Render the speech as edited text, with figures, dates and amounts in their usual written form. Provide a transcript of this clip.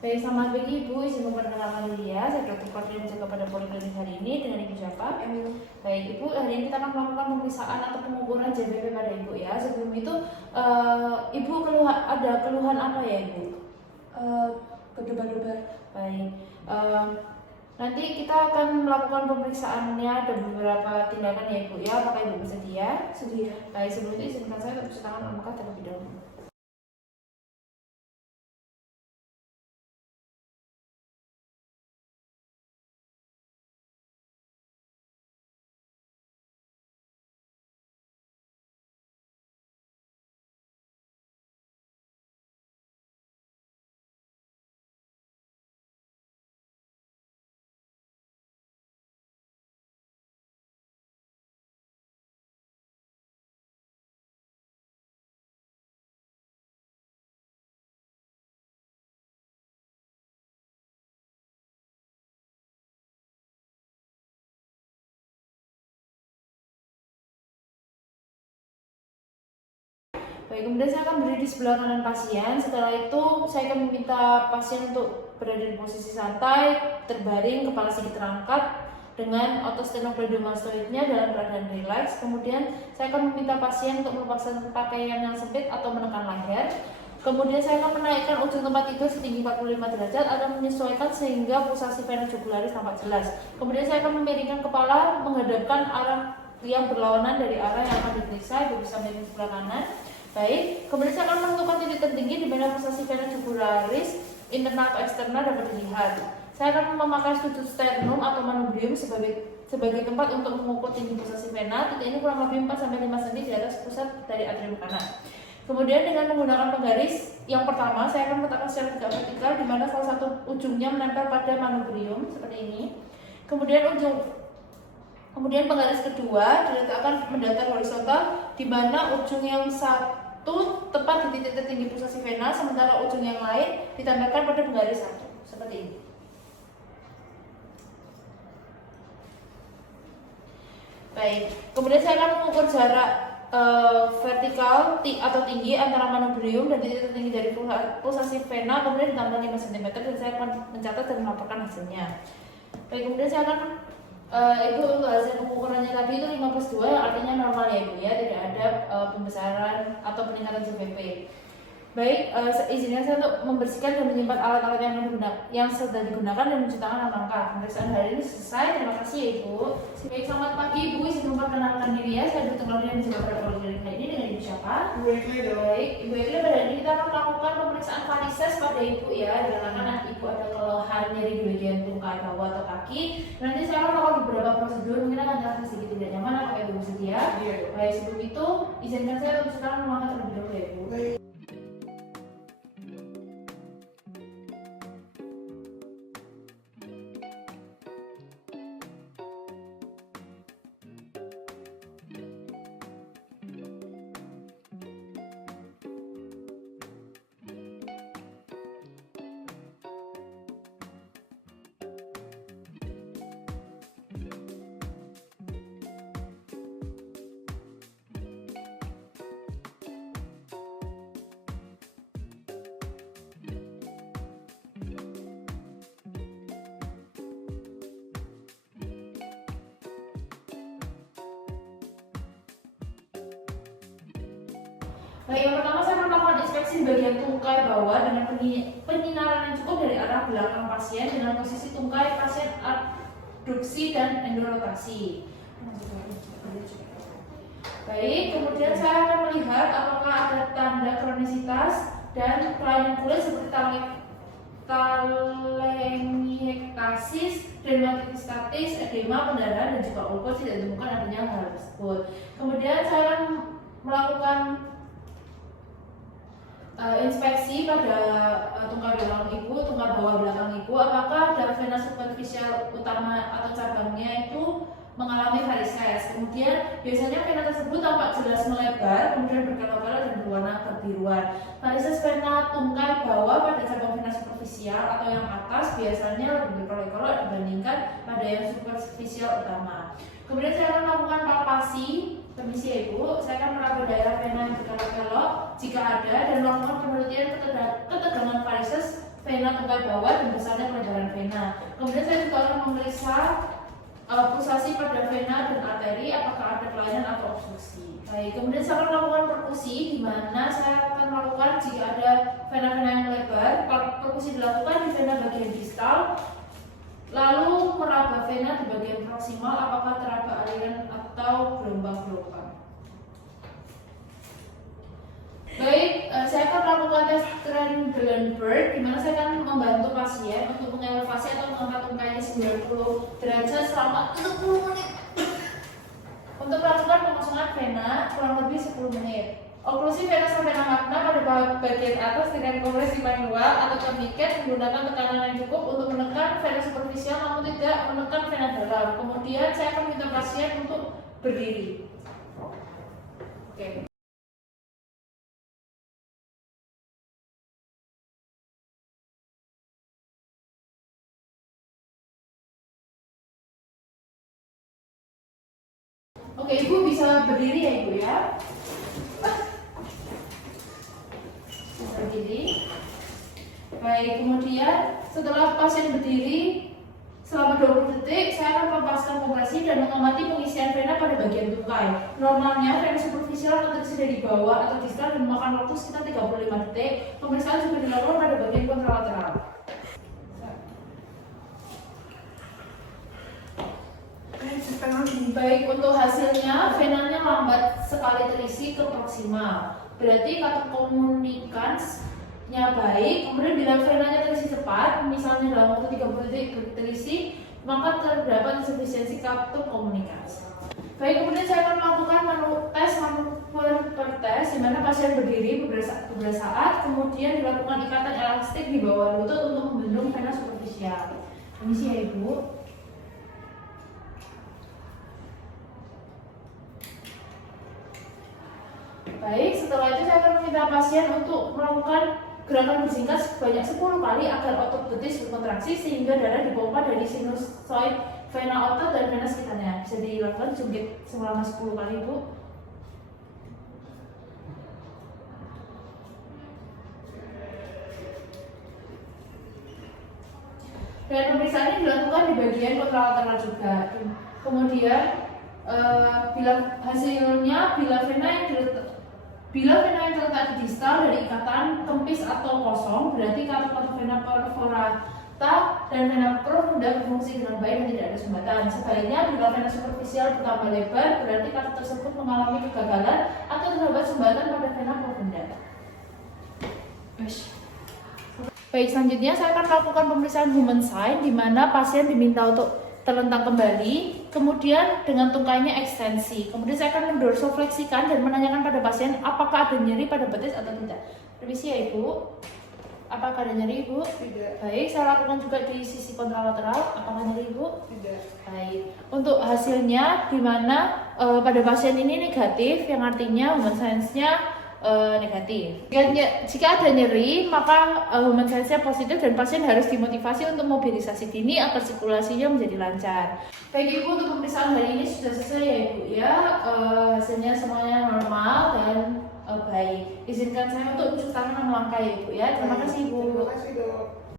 Baik, selamat pagi Ibu, izin memperkenalkan diri ya. Saya Dr. Kordian jaga pada Poliklinik hari ini dengan Ibu siapa? Emil. Baik Ibu, hari ini kita akan melakukan pemeriksaan atau pengukuran JBP pada Ibu ya. Sebelum itu, Ibu ada keluhan apa ya Ibu? Berdebar-debar. Baik, nanti kita akan melakukan pemeriksaannya, ada beberapa tindakan ya Ibu ya. Apakah Ibu bersedia? Sedia. Baik, sebelum itu izinkan saya untuk cuci tangan muka terlebih dahulu. Baik, kemudian saya akan berdiri di sebelah kanan pasien. Setelah itu saya akan meminta pasien untuk berada di posisi santai, terbaring, kepala sedikit terangkat dengan otot sternocleidomastoidnya dalam keadaan rileks. Kemudian saya akan meminta pasien untuk melepaskan pakaian yang sempit atau menekan leher. Kemudian saya akan menaikkan ujung tempat tidur setinggi 45 derajat atau menyesuaikan sehingga pulsasi vena jugularis tampak jelas. Kemudian saya akan memiringkan kepala menghadapkan arah yang berlawanan dari arah yang akan diperiksa. Ibu bisa miring sebelah kanan. Baik, kemudian saya akan menentukan titik tertinggi di mana pulsasi vena jugularis internal atau eksternal dapat dilihat. Saya akan memakai sudut sternum atau manubrium sebagai tempat untuk mengukur tinggi pulsasi vena. Titik ini kurang lebih 4-5 cm di atas pusat dari atrium kanan. Kemudian dengan menggunakan penggaris yang pertama, saya akan meletakkan secara tegak vertikal di mana salah satu ujungnya menempel pada manubrium seperti ini. Kemudian penggaris kedua diletakkan mendatar horizontal di mana ujung yang satu tepat di titik tertinggi pulsasi vena, sementara ujung yang lain ditambahkan pada penggaris satu seperti ini. Baik, kemudian saya akan mengukur jarak vertikal atau tinggi antara manubrium dan titik tertinggi dari pulsasi vena, kemudian ditambah 5 cm dan saya akan mencatat dan melaporkan hasilnya. Baik, kemudian saya akan Ibu untuk hasil pengukurannya tadi itu 5+2 yang artinya normal ya Ibu ya, tidak ada pembesaran atau peningkatan JVP. Baik, izinkan saya untuk membersihkan dan menyimpan alat-alat yang sedang digunakan dan mencuci tangan dengan lengkap. Pemeriksaan hari ini selesai, terima kasih ya Ibu. Baik, selamat pagi Ibu, izin memperkenalkan diri ya. Saya Dr. Kordian jaga pada Poliklinik ini dengan Ibu siapa? Ibu Ekle. Baik, Ibu Ekle, pada hari ini kita akan melakukan pemeriksaan varises pada Ibu ya. Dikarenakan Ibu ada keluhan nyeri di bagian tungkai bawah atau kaki. Nanti saya akan melakukan beberapa prosedur, mungkin akan terasa sedikit tidak nyaman. Apakah Ibu bersedia? Iya. Baik, sebelum itu izinkan saya untuk sekarang mengangkat terlebih dahulu ya Ibu. Baik. Baik, yang pertama saya akan melakukan inspeksi bagian tungkai bawah dengan penyinaran yang cukup dari arah belakang pasien dengan posisi tungkai pasien abduksi dan endorotasi. Baik, kemudian saya akan melihat apakah ada tanda kronisitas dan kelainan kulit seperti telangiektasis, dermatitis statis, edema, pendarahan, dan jika ulkus tidak ditemukan adanya hal tersebut. Kemudian saya akan melakukan inspeksi pada tungkai belakang Ibu, tungkai bawah belakang Ibu, apakah ada vena superficial utama atau cabangnya itu mengalami varises. Kemudian biasanya vena tersebut tampak jelas melebar, kemudian berkelok-kelok dan berwarna kebiruan. Varises vena tungkai bawah pada cabang vena superficial atau yang atas biasanya lebih berkelok-kelok dibandingkan pada yang superficial utama. Kemudian saya akan melakukan palpasi. Permisi ya Ibu, saya akan meraba daerah vena yang berkelok-kelok jika ada dan melakukan penelitian ketegangan varises vena tungkai bawah dan besarnya pelebaran vena. Kemudian saya juga akan memeriksa pulsasi pada vena dan arteri, apakah ada kelainan atau obstruksi. Baik, kemudian saya akan melakukan perkusi, di mana saya akan melakukan jika ada vena-vena yang lebar. Perkusi dilakukan di vena bagian distal, lalu meraba vena di bagian proksimal, apakah teraba aliran atau gelombang-gelombang. Baik, saya akan melakukan tes Trendelenburg, di mana saya akan membantu pasien untuk mengelevasi atau mengangkat tungkainya 90 derajat selama 60 menit. Untuk melakukan pengosongan vena kurang lebih 10 menit. Oklusi vena sampai magna pada bagian atas dengan kompresi manual atau tourniquet menggunakan tekanan yang cukup untuk menekan vena superficial namun tidak menekan vena dalam. Kemudian saya akan minta pasien untuk berdiri. Oke. Oke, Ibu bisa berdiri ya Ibu ya. Berdiri. Baik, kemudian setelah pasien berdiri selama 20 detik, saya akan melepaskan kompresi dan mengamati pengisian vena pada bagian tungkai. Normalnya vena superficial akan terisi dari bawah atau distal dan memakan waktu sekitar 35 detik. Pemeriksaan juga dilakukan pada bagian kontralateral. Baik, untuk hasilnya venanya lambat sekali terisi ke proksimal. Berarti katup komunikansnya baik. Kemudian bila venanya terisi cepat, misalnya dalam waktu 30 detik terisi, maka terdapat insufisiensi katup komunikans. Baik, kemudian saya akan melakukan manuver per tes, di mana pasien berdiri beberapa saat, kemudian dilakukan ikatan elastik di bawah lutut untuk membendung vena superficial. Permisi ya Ibu. Baik, setelah itu saya akan meminta pasien untuk melakukan gerakan bersingkat sebanyak 10 kali agar otot betis berkontraksi sehingga darah dipompa dari sinusoid vena otot dan vena sekitarnya. Bisa dilakukan jungkit selama 10 kali, Bu. Dan pemeriksaan ini dilakukan di bagian kontralateral juga. Kemudian bila hasilnya bila vena yang terletak di distal dari ikatan kempis atau kosong, berarti katup vena perforata dan vena profunda berfungsi dengan baik dan tidak ada sumbatan. Sebaliknya, bila vena superficial bertambah lebar, berarti katup tersebut mengalami kegagalan atau terdapat sumbatan pada vena profunda. Baik, selanjutnya saya akan melakukan pemeriksaan human sign, di mana pasien diminta untuk terlentang kembali, kemudian dengan tungkainya ekstensi. Kemudian saya akan mendorsofleksikan dan menanyakan pada pasien apakah ada nyeri pada betis atau tidak. Permisi ya Ibu. Apakah ada nyeri Ibu? Tidak. Baik, saya lakukan juga di sisi kontralateral. Apakah nyeri Ibu? Tidak. Baik. Untuk hasilnya di mana pada pasien ini negatif, yang artinya human signs-nya negatif. Jika ada nyeri, maka human signs-nya positif dan pasien harus dimotivasi untuk mobilisasi dini agar sirkulasinya menjadi lancar. Baik Ibu, untuk pemeriksaan hari ini sudah selesai ya Ibu ya. Hasilnya semuanya normal dan baik. Izinkan saya untuk mencuci tangan dan melangkah ya Ibu ya. Terima kasih Ibu. Terima kasih Dok.